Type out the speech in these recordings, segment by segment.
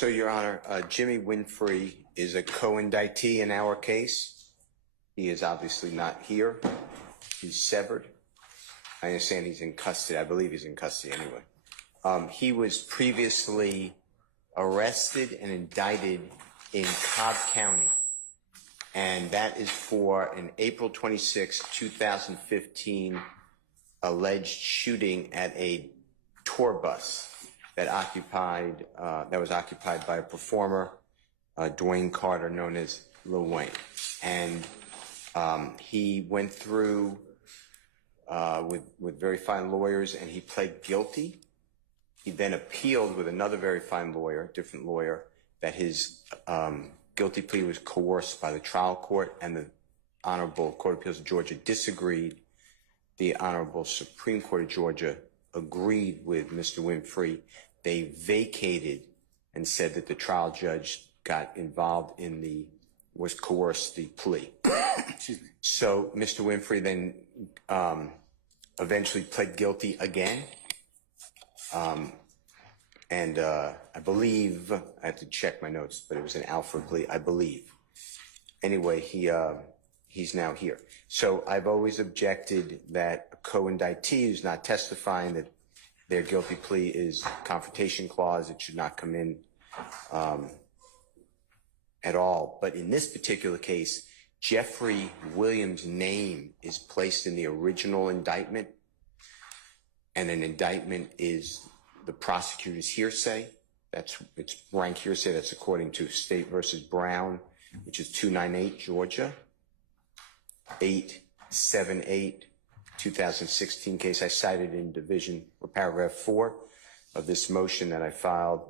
So, Your Honor, Jimmy Winfrey is a co-indictee in our case. He is obviously not here. He's severed. I understand he's in custody. I believe he's in custody anyway. He was previously arrested and indicted in Cobb County, and that is for an April 26, 2015 alleged shooting at a tour bus that was occupied by a performer, Dwayne Carter, known as Lil Wayne. And he went through with very fine lawyers, and he pled guilty. He then appealed with another very fine lawyer, different lawyer, that his guilty plea was coerced by the trial court, and the Honorable Court of Appeals of Georgia disagreed. The Honorable Supreme Court of Georgia agreed with Mr. Winfrey. They vacated and said that the trial judge got involved in was coerced the plea. Excuse me. So Mr. Winfrey then eventually pled guilty again. And I believe, I have to check my notes, but it was an Alford plea, I believe. Anyway, he's now here. So I've always objected that a co-indictee who's not testifying that their guilty plea is confrontation clause. It should not come in at all. But in this particular case, Jeffery Williams' name is placed in the original indictment, and an indictment is the prosecutor's hearsay. It's rank hearsay. That's according to State versus Brown, which is 298 Georgia, 878, 2016 case. I cited in division or paragraph 4 of this motion that I filed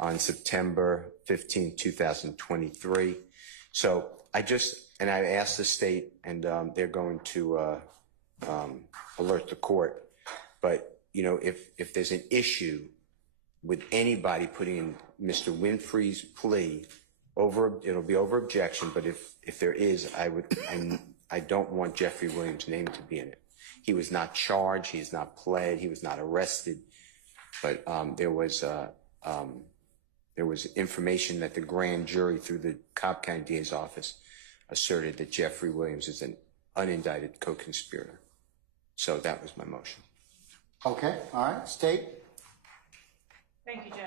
on September 15, 2023. So I asked the state, and they're going to alert the court. But you know, if there's an issue with anybody putting in Mr. Winfrey's plea it'll be over objection. But if there is, I don't want Jeffery Williams' name to be in it. He was not charged. He is not pled. He was not arrested. But there was information that the grand jury through the Cobb County DA's office asserted that Jeffery Williams is an unindicted co-conspirator. So that was my motion. Okay, all right, State. Thank you, Judge.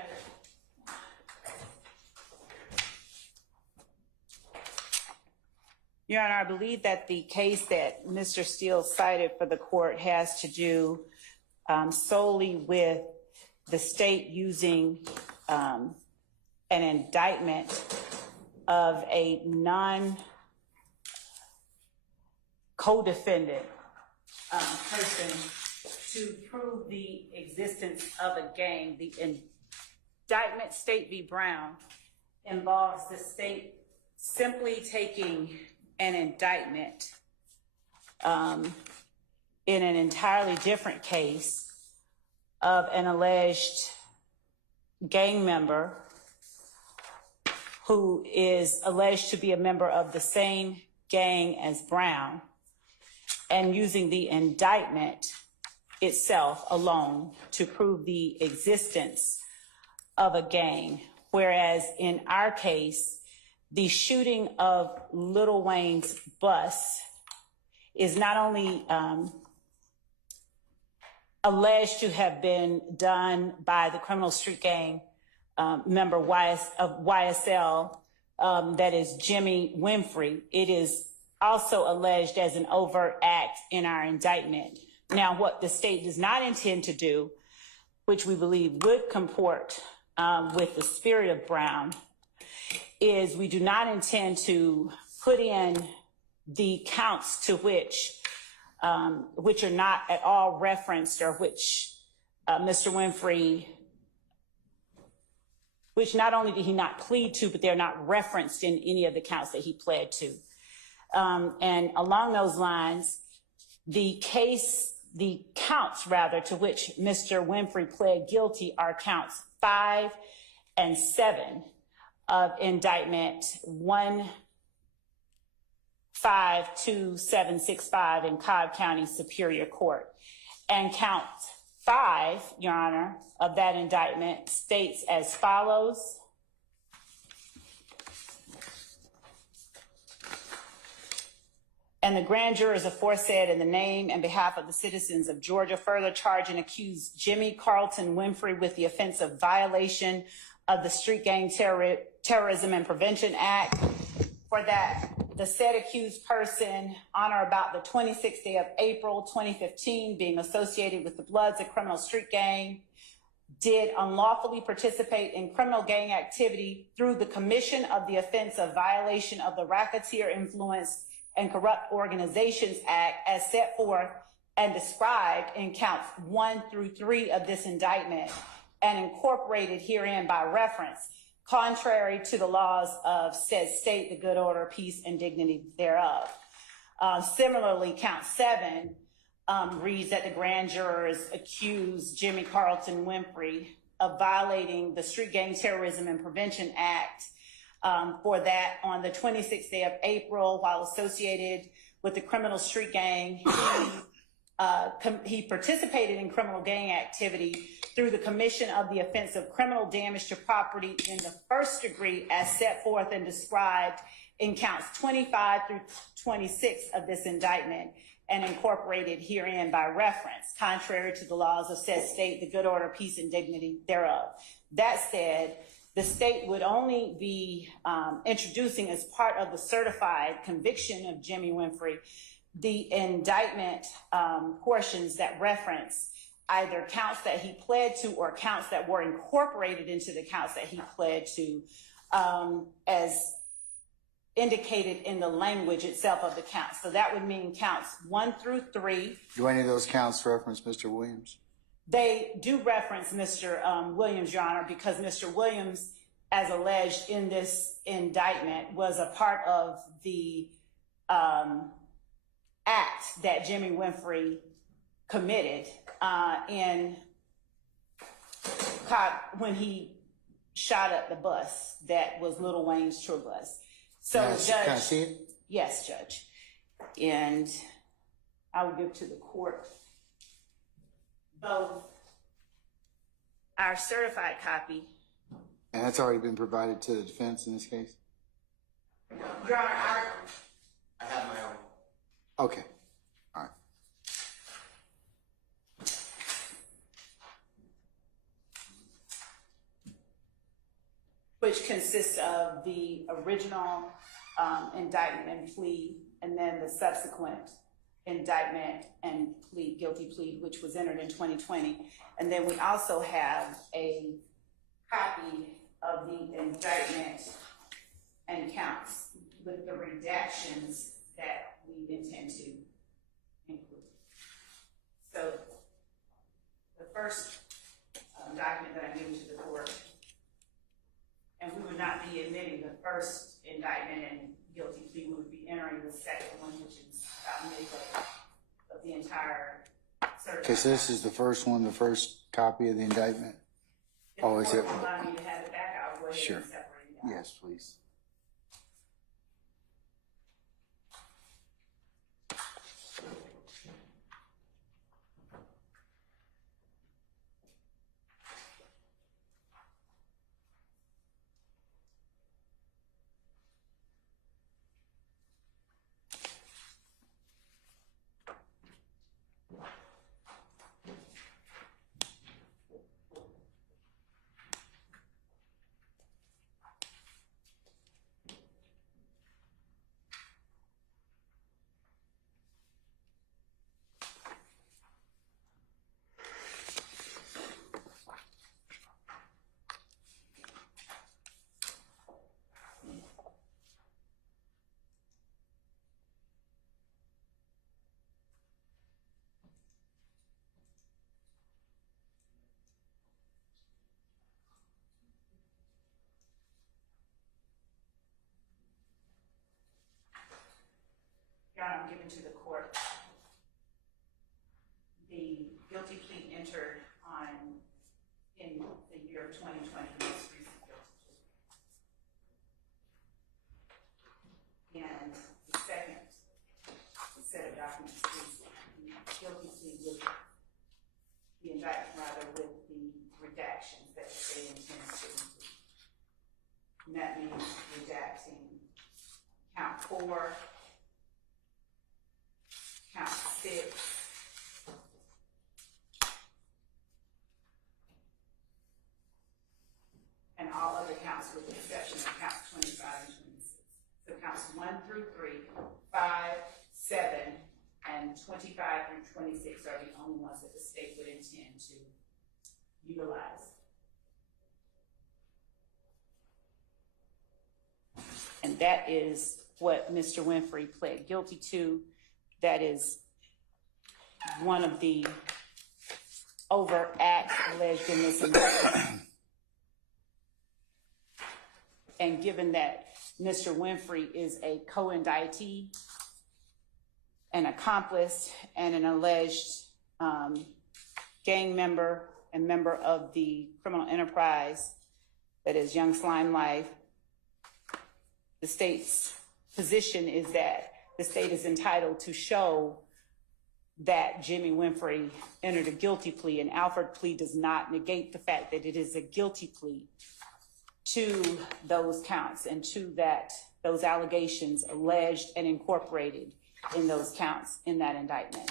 Your Honor, I believe that the case that Mr. Steele cited for the court has to do solely with the state using an indictment of a non-co-defendant person to prove the existence of a gang. The indictment, State v. Brown, involves the state simply taking an indictment in an entirely different case of an alleged gang member who is alleged to be a member of the same gang as Brown, and using the indictment itself alone to prove the existence of a gang. Whereas in our case, the shooting of Lil Wayne's bus is not only alleged to have been done by the criminal street gang member of YSL, that is Jimmy Winfrey. It is also alleged as an overt act in our indictment. Now, what the state does not intend to do, which we believe would comport with the spirit of Brown, is we do not intend to put in the counts to which are not at all referenced, or which Mr. Winfrey, which not only did he not plead to, but they're not referenced in any of the counts that he pled to. And along those lines, the counts to which Mr. Winfrey pled guilty are counts 5 and 7 of indictment 152-765 in Cobb County Superior Court. And count 5, Your Honor, of that indictment states as follows: And the grand jurors aforesaid in the name and behalf of the citizens of Georgia further charge and accuse Jimmy Carlton Winfrey with the offense of violation of the Street Gang Terrorism and Prevention Act. For that, the said accused person on or about the 26th day of April 2015, being associated with the Bloods, a criminal street gang, did unlawfully participate in criminal gang activity through the commission of the offense of violation of the Racketeer Influenced and Corrupt Organizations Act as set forth and described in counts 1 through 3 of this indictment and incorporated herein by reference, contrary to the laws of said state, the good order, peace, and dignity thereof. Similarly, count 7 reads that the grand jurors accuse Jimmy Carlton Winfrey of violating the Street Gang Terrorism and Prevention Act for that on the 26th day of April, while associated with the criminal street gang, he participated in criminal gang activity through the commission of the offense of criminal damage to property in the first degree as set forth and described in counts 25 through 26 of this indictment and incorporated herein by reference, contrary to the laws of said state, the good order, peace, and dignity thereof. That said, the state would only be introducing as part of the certified conviction of Jimmy Winfrey the indictment portions that reference either counts that he pled to or counts that were incorporated into the counts that he pled to as indicated in the language itself of the counts. So that would mean counts 1 through 3. Do any of those counts reference Mr. Williams? They do reference Mr. Williams, Your Honor, because Mr. Williams, as alleged in this indictment, was a part of the act that Jimmy Winfrey committed when he shot up the bus that was Lil Wayne's tour bus. So, Judge, can I see it? Yes, Judge. And I will give to the court both our certified copy. And that's already been provided to the defense in this case? Your Honor, I have my own. Okay. All right. which consists of the original indictment and plea, and then the subsequent indictment and guilty plea, which was entered in 2020. And then we also have a copy of the indictment and counts with the redactions that we intend to include. So the first document that I gave to the court, and we would not be admitting the first indictment and guilty plea, we would be entering the second one, which is about midway of the entire certified. Okay, so this is the first one, the first copy of the indictment? Oh, is it? If the court will allow me to have it back, I'll go ahead Sure. and separate it out. Yes, please. Your Honor, I'm giving to the court the guilty plea entered in the year of 2020, the most recent guilty plea. And the second set of documents is the guilty plea with the indictment, rather, with the redactions that the state intends to include. And that means redacting count 4, counts with the exception of counts 25 and 26. So counts 1 through 3, 5, 7, and 25 through 26 are the only ones that the state would intend to utilize. And that is what Mr. Winfrey pled guilty to. That is one of the overt acts alleged in this indictment. And given that Mr. Winfrey is a co-indictee, an accomplice, and an alleged gang member and member of the criminal enterprise that is Young Slime Life, the state's position is that the state is entitled to show that Jimmy Winfrey entered a guilty plea, and Alford plea does not negate the fact that it is a guilty plea to those counts and to those allegations alleged and incorporated in those counts in that indictment.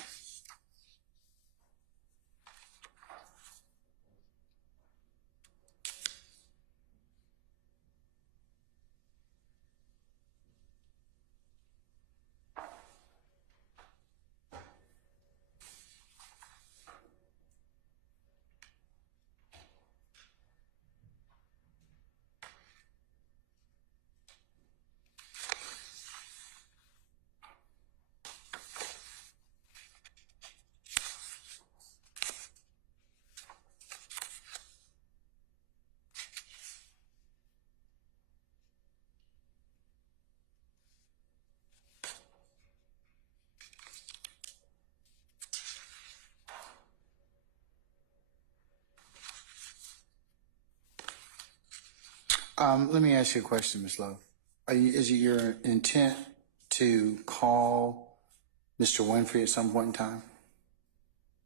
Let me ask you a question, Ms. Love. Is it your intent to call Mr. Winfrey at some point in time?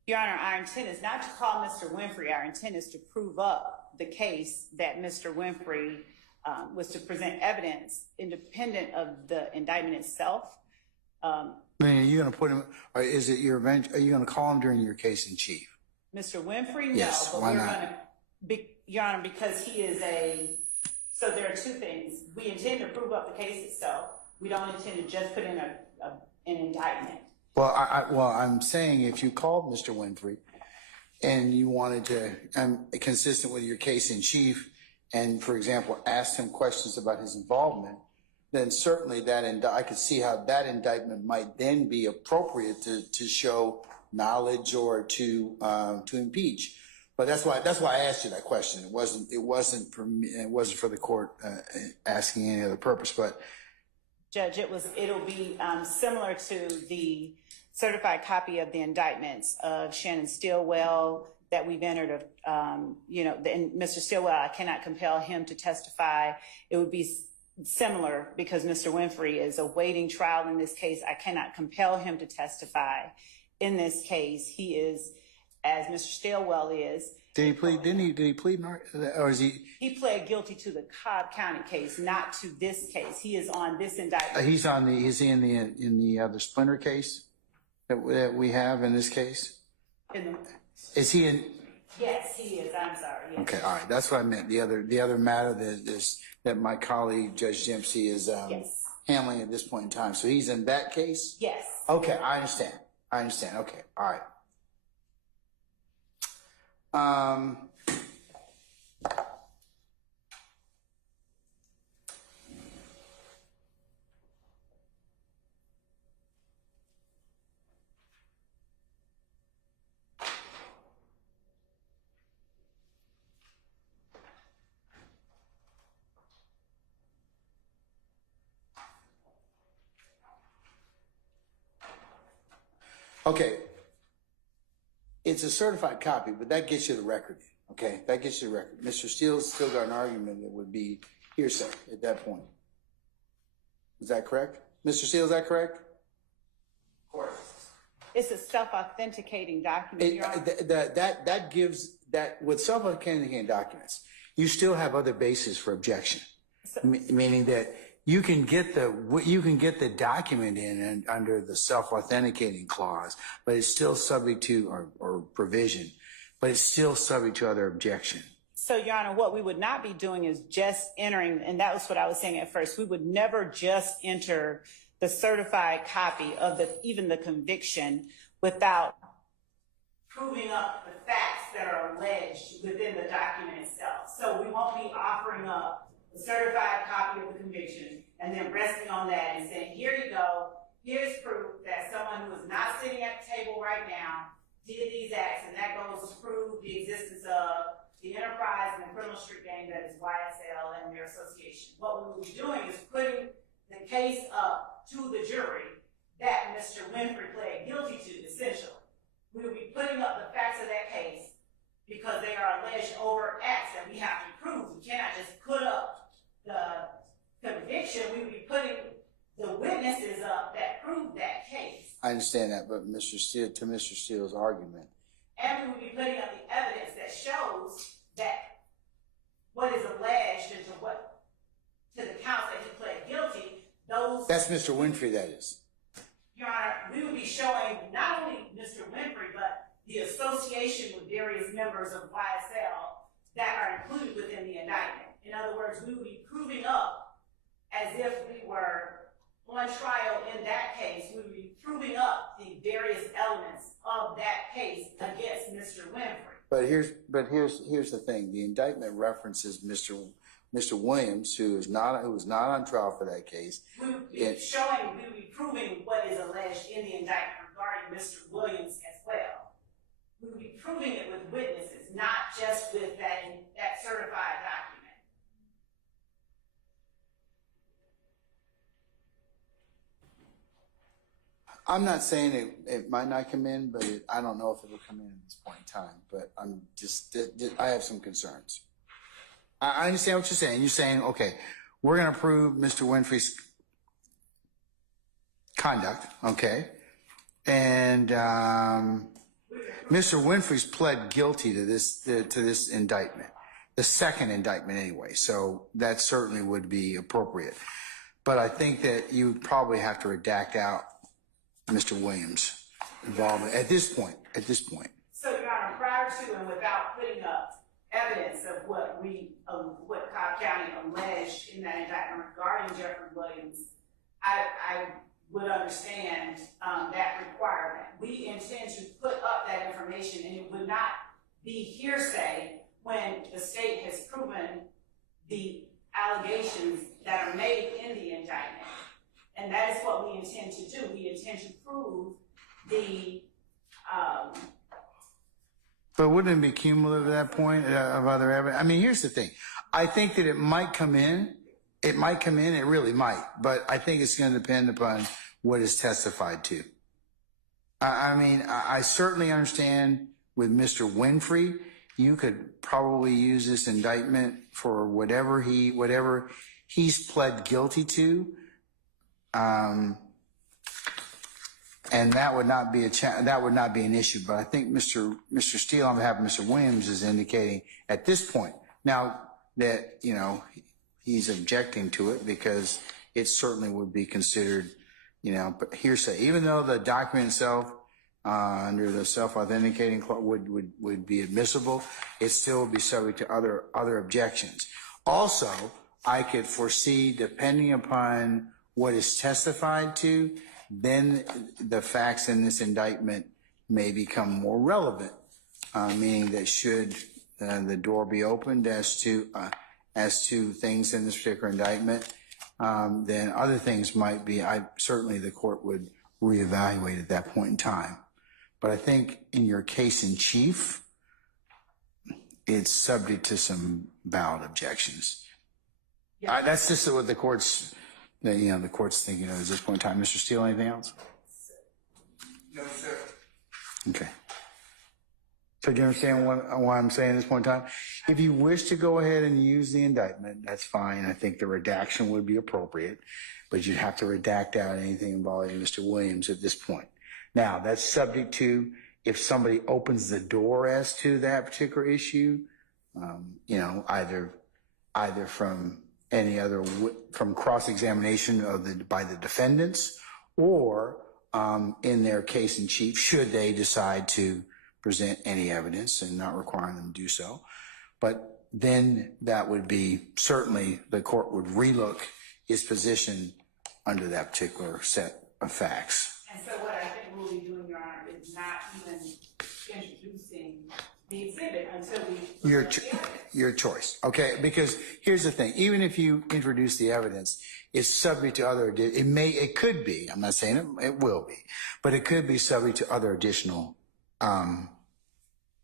Your Honor, our intent is not to call Mr. Winfrey. Our intent is to prove up the case that Mr. Winfrey was to present evidence independent of the indictment itself. I mean, are you going to put him, or is it your event? Are you going to call him during your case in chief? Mr. Winfrey, Yes, no, but why we're not? going to, Your Honor, because he is so there are two things. We intend to prove up the case itself. We don't intend to just put in an indictment. Well, I'm saying if you called Mr. Winfrey and you wanted to, consistent with your case in chief, and for example, asked him questions about his involvement, then certainly I could see how that indictment might then be appropriate to show knowledge or to impeach. But that's why I asked you that question. It wasn't for the court asking any other purpose. But Judge, it'll be similar to the certified copy of the indictments of Shannon Stillwell that we've entered. And Mr. Stillwell, I cannot compel him to testify. It would be similar because Mr. Winfrey is awaiting trial in this case. I cannot compel him to testify in this case. He is, as Mr. Stillwell is. did he plead? Did he plead, or is he? He pled guilty to the Cobb County case, not to this case. He is on this indictment. Is he in the other Splinter case that we have in this case? Is he in? Yes, he is. I'm sorry. Yes. Okay, all right. That's what I meant. The other matter that my colleague Judge Dempsey is Yes. handling at this point in time. So he's in that case. Yes. Okay, I understand. Okay, all right. Okay, it's a certified copy, but that gets you the record. Okay, that gets you the record. Mr. Steele's still got an argument that would be hearsay at that point. Is that correct? Mr. Steele, is that correct? Of course. It's a self-authenticating document. Your Honor. That gives that with self-authenticating documents, you still have other bases for objection, meaning that you can get the document in and under the self-authenticating clause, but it's still subject to or provision, but it's still subject to other objection. So, Your Honor, what we would not be doing is just entering, and that was what I was saying at first. We would never just enter the certified copy of even the conviction without proving up the facts that are alleged within the document itself. So we won't be offering up a certified copy of the conviction and then resting on that and saying, here you go, here's proof that someone who is not sitting at the table right now did these acts, and that goes to prove the existence of the enterprise and the criminal street gang that is YSL and their association. What we will be doing is putting the case up to the jury that Mr. Winfrey pled guilty to, essentially. We will be putting up the facts of that case because they are alleged overt acts that we have to prove. We cannot just put up the conviction. We will be putting the witnesses up that prove that case. I understand that, but Mr. Steele's argument. And we will be putting up the evidence that shows that what is alleged and to the counts that he pled guilty, those... That's Mr. Winfrey, that is. Your Honor, we will be showing not only Mr. Winfrey, but the association with various members of YSL that are included within the indictment. In other words, we will be proving up as if we were on trial in that case. We will be proving up the various elements of that case against Mr. Winfrey. But here's the thing. The indictment references Mr. Williams, who was not on trial for that case. We will be proving what is alleged in the indictment regarding Mr. Williams as well. We will be proving it with witnesses, not just with that certified document. I'm not saying it might not come in, but I don't know if it will come in at this point in time. But I have some concerns. I understand what you're saying. You're saying, okay, we're going to prove Mr. Winfrey's conduct, okay? And Mr. Winfrey's pled guilty to this indictment, the second indictment anyway. So that certainly would be appropriate. But I think that you would probably have to redact out Mr. Williams' involvement at this point. So, Your Honor, prior to and without putting up evidence of what Cobb County alleged in that indictment regarding Jeffery Williams, I would understand that requirement. We intend to put up that information, and it would not be hearsay when the state has proven the allegations that are made in the indictment. And that is what we intend to do. We intend to prove the... But wouldn't it be cumulative at that point of other evidence? I mean, here's the thing. I think that it might come in. It might come in. It really might. But I think it's going to depend upon what is testified to. I mean, I certainly understand with Mr. Winfrey, you could probably use this indictment for whatever he's pled guilty to. And that would not be an issue. But I think Mr. Steele on behalf of Mr. Williams is indicating at this point now that, you know, he's objecting to it because it certainly would be considered, you know, but hearsay. Even though the document itself under the self-authenticating clause would be admissible, it still would be subject to other objections. Also, I could foresee, depending upon what is testified to, then the facts in this indictment may become more relevant, meaning that should the door be opened as to things in this particular indictment, then other things might be, certainly the court would reevaluate at that point in time. But I think in your case in chief, it's subject to some valid objections. Yeah. That's just what the court's thinking of at this point in time. Mr. Steele, anything else? No, sir. Okay. So do you understand what I'm saying at this point in time? If you wish to go ahead and use the indictment, that's fine. I think the redaction would be appropriate, but you'd have to redact out anything involving Mr. Williams at this point. Now, that's subject to if somebody opens the door as to that particular issue, you know, either from from cross-examination by the defendants or in their case in chief, should they decide to present any evidence and not requiring them to do so. But then that would be, certainly the court would relook its position under that particular set of facts. And so what I think we'll be doing, Your Honor, is not even introducing the exhibit until we. Your choice, okay? Because here's the thing, even if you introduce the evidence, it's subject to other, it could be, I'm not saying it will be, but it could be subject to other additional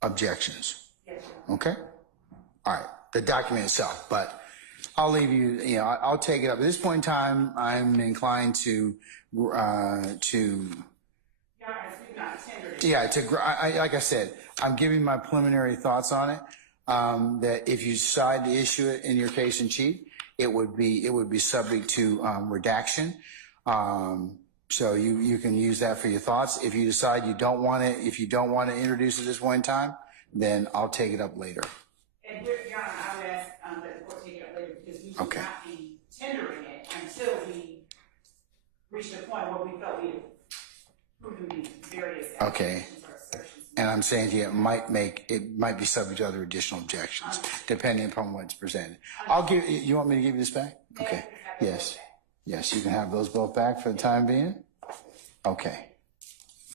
objections. Yes, Okay? All right, the document itself, but I'll leave you, I'll take it up. At this point in time, I'm inclined to like I said, I'm giving my preliminary thoughts on it, that if you decide to issue it in your case in chief, it would be subject to redaction. So you can use that for your thoughts. If you decide you don't want to, introduce it at this point in time, then I'll take it up later. And Your Honor, I would ask that the court take it up later because we should not be tendering it until we reach the point where we felt we had proven these various allegations or assertions. And I'm saying to you, it might be subject to other additional objections, depending upon what's presented. You want me to give you this back? Okay. Yes. Yes, you can have those both back for the time being? Okay.